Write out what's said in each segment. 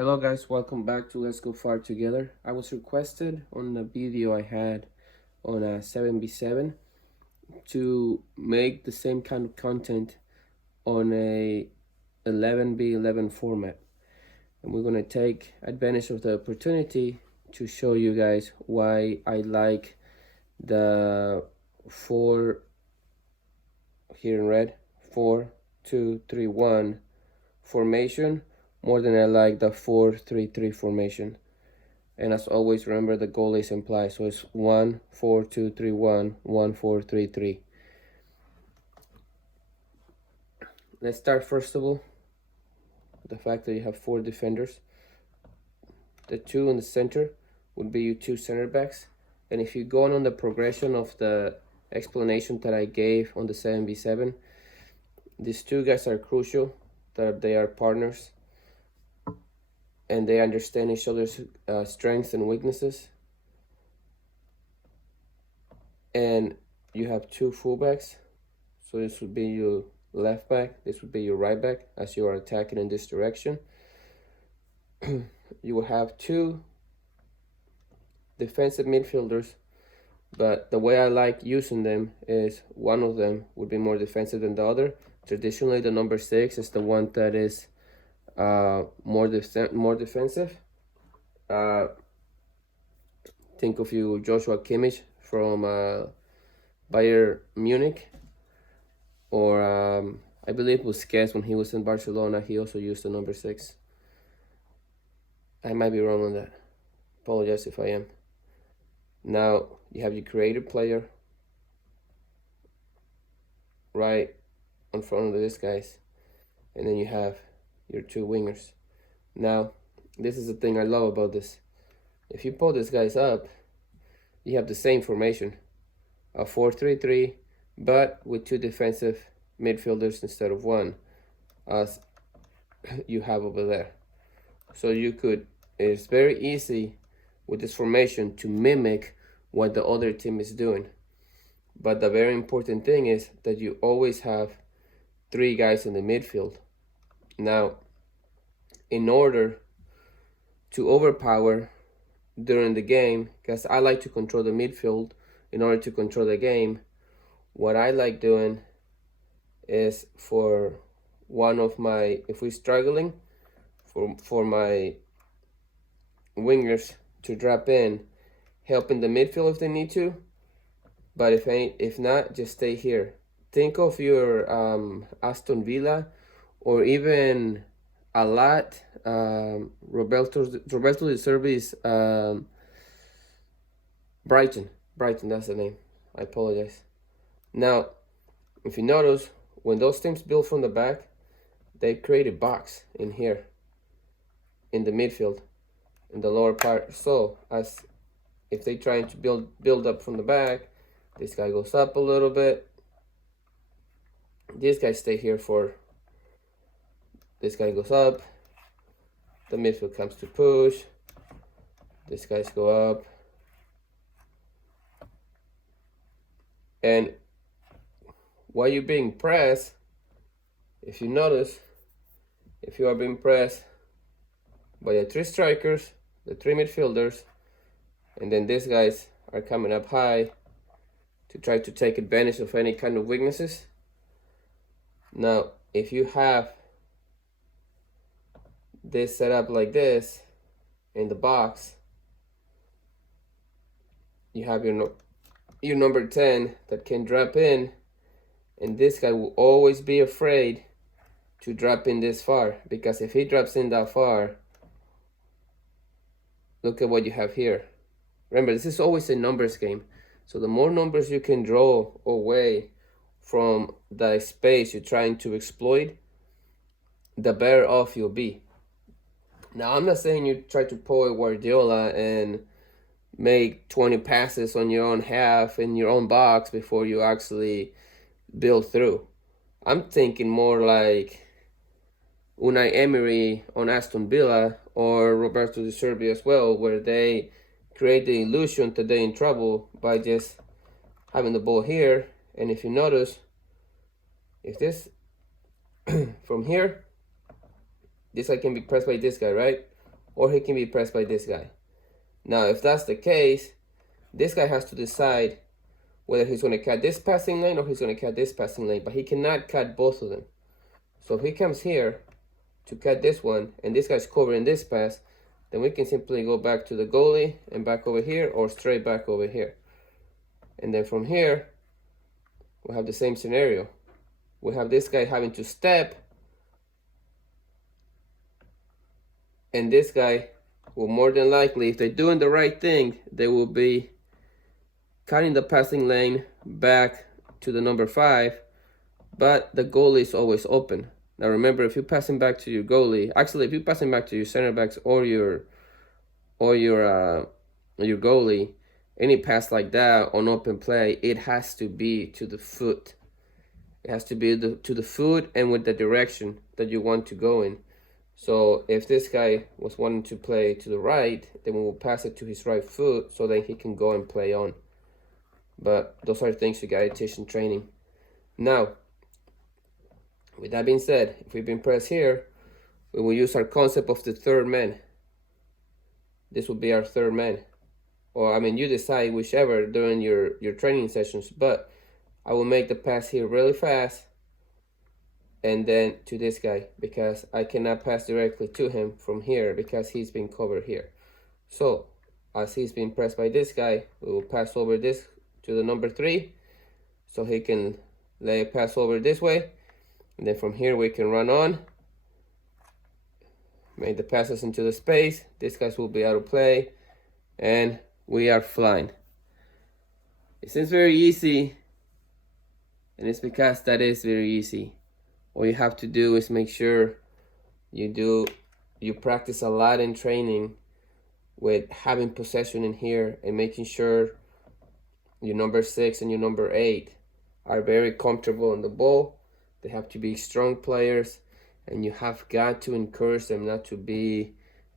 Hello guys, welcome back to Let's Go Far Together. I was requested on the video I had on a 7v7 to make the same kind of content on a 11v11 format. And we're going to take advantage of the opportunity to show you guys why I like the 4 here in red 4-2-3-1 formation more than I like the 4-3-3 formation. And as always, remember the goal is implied, so it's 1-4-2-3-1, 1-4-3-3. Let's start first of all with the fact that you have 4 defenders. The 2 in the center would be your 2 center backs, and if you go on the progression of the explanation that I gave on the 7v7, these 2 guys are crucial, that they are partners and they understand each other's strengths and weaknesses. And you have 2 fullbacks, so this would be your left back, this would be your right back as you are attacking in this direction. You will have 2 defensive midfielders, but the way I like using them is one of them would be more defensive than the other. Traditionally, the number 6 is the one that is more defensive. Think of you Joshua Kimmich from Bayern Munich, or I believe Busquets when he was in Barcelona, he also used the number 6. I might be wrong on that. Apologize if I am. Now you have your creative player right in front of these guys, and then you have your 2 wingers. Now this is the thing I love about this. If you pull these guys up, you have the same formation, a 4-3-3, but with 2 defensive midfielders instead of 1, as you have over there. So you could, it's very easy with this formation to mimic what the other team is doing. But the very important thing is that you always have 3 guys in the midfield. Now, in order to overpower during the game, because I like to control the midfield in order to control the game, what I like doing is for one of my, if we're struggling, for my wingers to drop in, helping the midfield if they need to, but if not, just stay here. Think of your Aston Villa, or even a lot Roberto De Zerbi's Brighton, that's the name. I apologize. Now, if you notice, when those teams build from the back, they create a box in here, in the midfield, in the lower part. So as if they trying to build up from the back, this guy goes up a little bit. These guys stay here for, this guy goes up. The midfield comes to push. These guys go up. And while you're being pressed, if you notice, if you are being pressed by the 3 strikers, the 3 midfielders, and then these guys are coming up high to try to take advantage of any kind of weaknesses. Now, if you have this set up like this in the box, you have your number 10 that can drop in, and this guy will always be afraid to drop in this far, because if he drops in that far, look at what you have here. Remember, this is always a numbers game, so the more numbers you can draw away from the space you're trying to exploit, the better off you'll be. Now, I'm not saying you try to pull a Guardiola and make 20 passes on your own half in your own box before you actually build through. I'm thinking more like Unai Emery on Aston Villa, or Roberto De Zerbi as well, where they create the illusion that they're in trouble by just having the ball here. And if you notice, if this from here, this guy can be pressed by this guy, right? or he can be pressed by this guy. Now, if that's the case, this guy has to decide whether he's going to cut this passing lane or he's going to cut this passing lane, but he cannot cut both of them. So if he comes here to cut this one, and this guy's covering this pass, then we can simply go back to the goalie and back over here, or straight back over here. And then from here, we'll have the same scenario. We have this guy having to step, and this guy will more than likely, if they're doing the right thing, they will be cutting the passing lane back to the number 5, but the goalie is always open. Now remember, if you're passing back to your goalie, actually if you're passing back to your center backs or your goalie, any pass like that on open play, it has to be to the foot. It has to be to the foot and with the direction that you want to go in. So if this guy was wanting to play to the right, then we will pass it to his right foot so that he can go and play on. But those are things you gotta teach in training. Now, with that being said, if we've been pressed here, we will use our concept of the third man. This will be our third man. Or, I mean, you decide whichever during your training sessions, but I will make the pass here really fast and then to this guy, because I cannot pass directly to him from here because he's been covered here. So, as he's being pressed by this guy, we will pass over this to the number 3 so he can lay a pass over this way. And then from here we can run on, make the passes into the space. These guys will be out of play, and we are flying. It seems very easy, and it's because that is very easy. All you have to do is make sure you practice a lot in training with having possession in here and making sure your number 6 and your number 8 are very comfortable on the ball. They have to be strong players, and you have got to encourage them not to be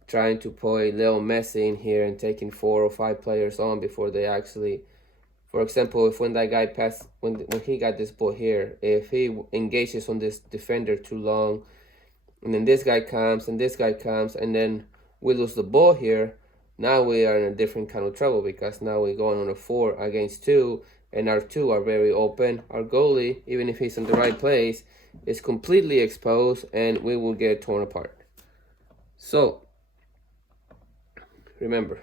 trying to put Leo Messi in here and taking 4 or 5 players on before they actually, for example, if when that guy passed, when he got this ball here, if he engages on this defender too long, and then this guy comes and this guy comes, and then we lose the ball here, now we are in a different kind of trouble, because now we're going on a 4 against 2, and our 2 are very open. Our goalie, even if he's in the right place, is completely exposed, and we will get torn apart. So, remember,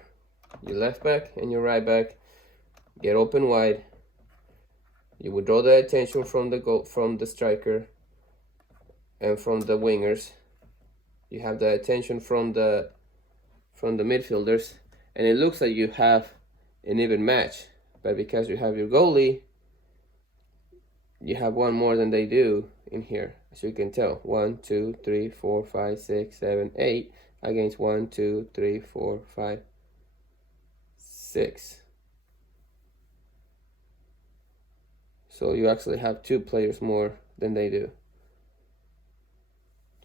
your left back and your right back get open wide. You will draw the attention from the striker and from the wingers. You have the attention from the midfielders, and it looks like you have an even match. But because you have your goalie, you have one more than they do in here, as you can tell. 1, 2, 3, 4, 5, 6, 7, 8 against 1, 2, 3, 4, 5, 6. So you actually have 2 players more than they do.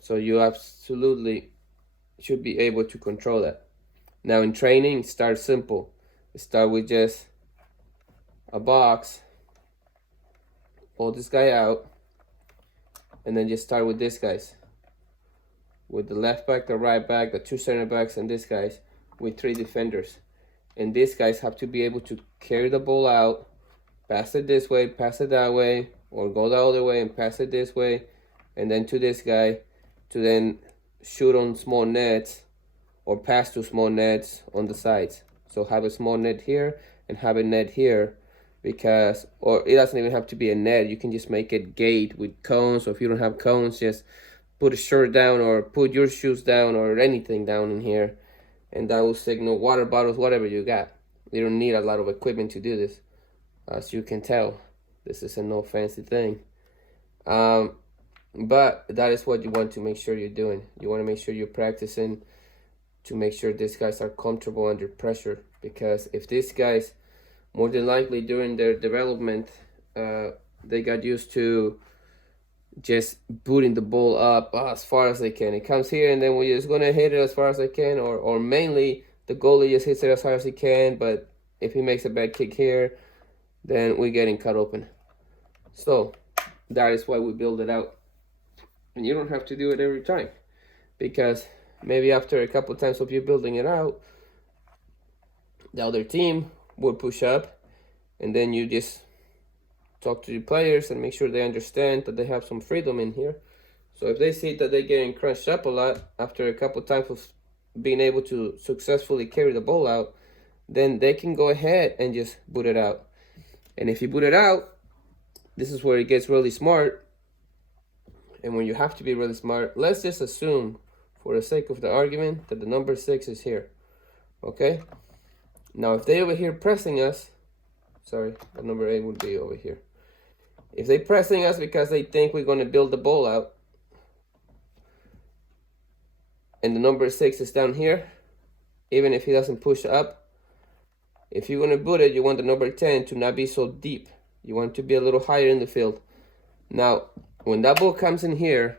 So you absolutely should be able to control that. Now in training, start simple. Start with just a box, pull this guy out, and then just start with these guys, with the left back, the right back, the 2 center backs, and these guys with 3 defenders. And these guys have to be able to carry the ball out, pass it this way, pass it that way, or go the other way and pass it this way, and then to this guy to then shoot on small nets or pass to small nets on the sides. So have a small net here and have a net here, because, or it doesn't even have to be a net, you can just make it gate with cones, or if you don't have cones, just put a shirt down or put your shoes down or anything down in here, and that will signal water bottles, whatever you got. You don't need a lot of equipment to do this. As you can tell, this is a no fancy thing. But that is what you want to make sure you're doing. You want to make sure you're practicing to make sure these guys are comfortable under pressure, because if these guys, more than likely during their development, they got used to just booting the ball up as far as they can. It comes here and then we're just going to hit it as far as I can, or mainly the goalie just hits it as hard as he can, but if he makes a bad kick here, then we're getting cut open. So that is why we build it out. And you don't have to do it every time, because maybe after a couple times of you building it out, the other team will push up, and then you just talk to the players and make sure they understand that they have some freedom in here. So if they see that they're getting crunched up a lot after a couple times of being able to successfully carry the ball out, then they can go ahead and just boot it out. And if you boot it out, this is where it gets really smart. And when you have to be really smart, let's just assume, for the sake of the argument, that the number 6 is here. Okay? Now, if they over here pressing us, sorry, the number 8 would be over here. If they pressing us because they think we're going to build the ball out, and the number 6 is down here, even if he doesn't push up, if you're going to boot it, you want the number 10 to not be so deep. You want it to be a little higher in the field. Now, when that ball comes in here,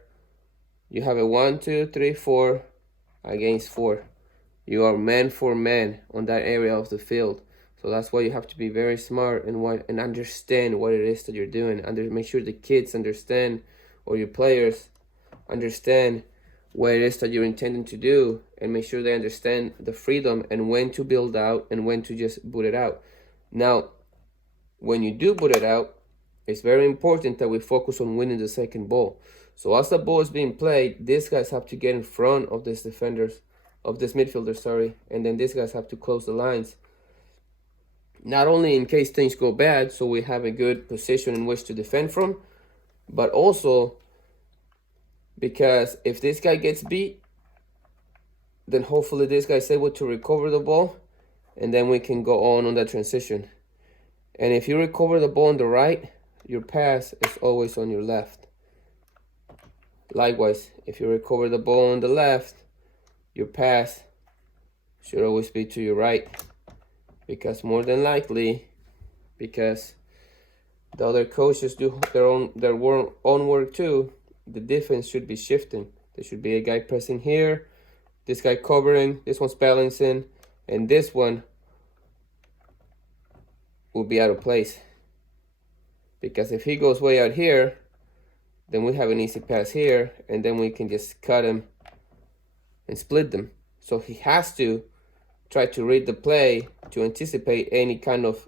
you have a 1, 2, 3, 4 against 4. You are man for man on that area of the field. So that's why you have to be very smart and understand what it is that you're doing. And make sure the kids understand, or your players understand what it is that you're intending to do, and make sure they understand the freedom and when to build out and when to just boot it out. Now, when you do boot it out, it's very important that we focus on winning the second ball. So as the ball is being played, these guys have to get in front of these defenders, of this midfielder, sorry, and then these guys have to close the lines. Not only in case things go bad, so we have a good position in which to defend from, but also because if this guy gets beat, then hopefully this guy is able to recover the ball, and then we can go on that transition. And if you recover the ball on the right, your pass is always on your left. Likewise, if you recover the ball on the left, your pass should always be to your right. Because more than likely, because the other coaches do their own work too, the defense should be shifting. There should be a guy pressing here, this guy covering, this one's balancing, and this one will be out of place. Because if he goes way out here, then we have an easy pass here, and then we can just cut him and split them. So he has to try to read the play to anticipate any kind of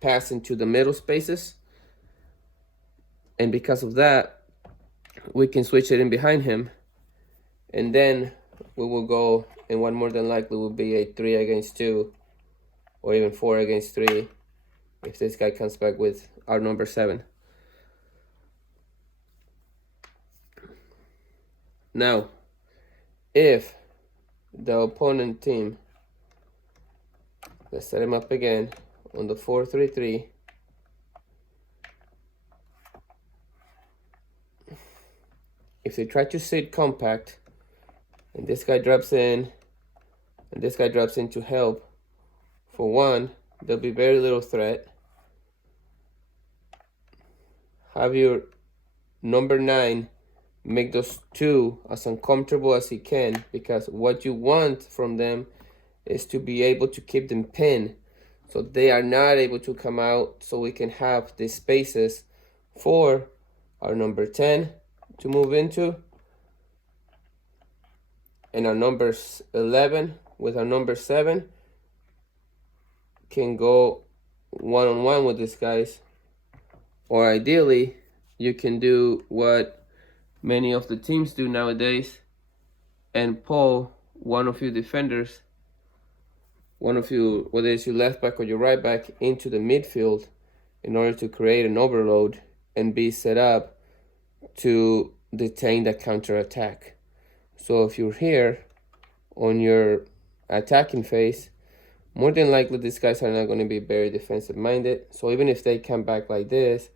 pass into the middle spaces. And because of that, we can switch it in behind him. And then we will go, and one more than likely will be a 3 against 2, or even 4 against 3, if this guy comes back with our number 7. Now, if the opponent team, let's set him up again on the 4-3-3. If they try to sit compact, and this guy drops in, and this guy drops in to help, for one, there'll be very little threat. Have your number 9 make those 2 as uncomfortable as he can, because what you want from them is to be able to keep them pinned so they are not able to come out, so we can have the spaces for our number 10 to move into, and our number 11 with our number 7 can go one-on-one with these guys. Or ideally, you can do what many of the teams do nowadays and pull one of your defenders, one of you, whether it's your left back or your right back, into the midfield in order to create an overload and be set up to detain the counter attack. So if you're here on your attacking phase, more than likely these guys are not going to be very defensive minded. So even if they come back like this,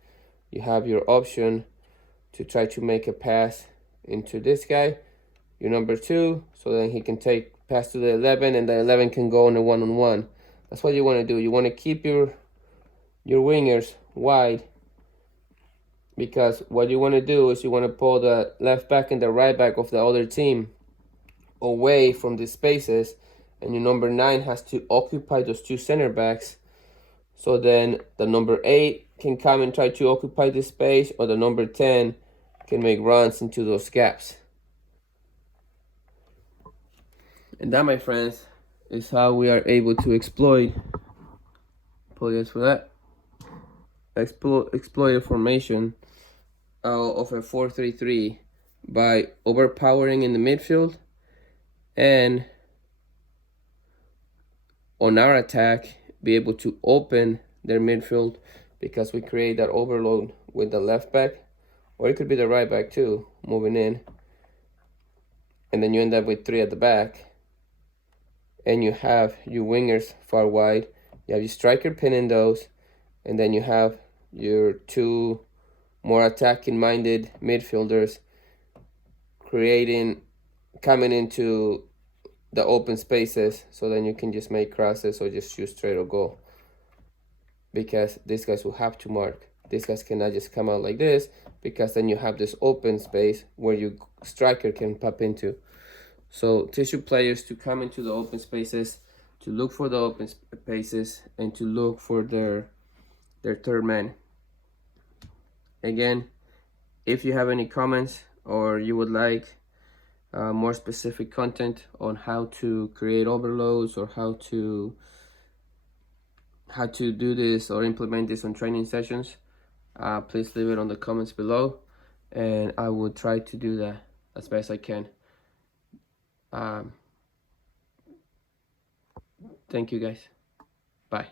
you have your option to try to make a pass into this guy, your number 2, so then he can pass to the 11, and the 11 can go on a one-on-one. That's what you want to do. You want to keep your wingers wide, because what you want to do is you want to pull the left back and the right back of the other team away from the spaces, and your number 9 has to occupy those 2 center backs. So then the number 8 can come and try to occupy the space, or the number 10 can make runs into those gaps. And that, my friends, is how we are able to exploit, apologize for that, exploit a formation of a 4-3-3 by overpowering in the midfield, and on our attack be able to open their midfield, because we create that overload with the left back, or it could be the right back too, moving in, and then you end up with 3 at the back, and you have your wingers far wide, you have your striker pinning those, and then you have your 2 more attacking minded midfielders coming into the open spaces, so then you can just make crosses or just shoot straight or goal, because these guys will have to mark. These guys cannot just come out like this, because then you have this open space where your striker can pop into. So teach your players to come into the open spaces, to look for the open spaces, and to look for their third man. Again, if you have any comments or you would like more specific content on how to create overloads, or how to do this or implement this on training sessions, please leave it on the comments below, and I will try to do that as best I can. Thank you guys. Bye.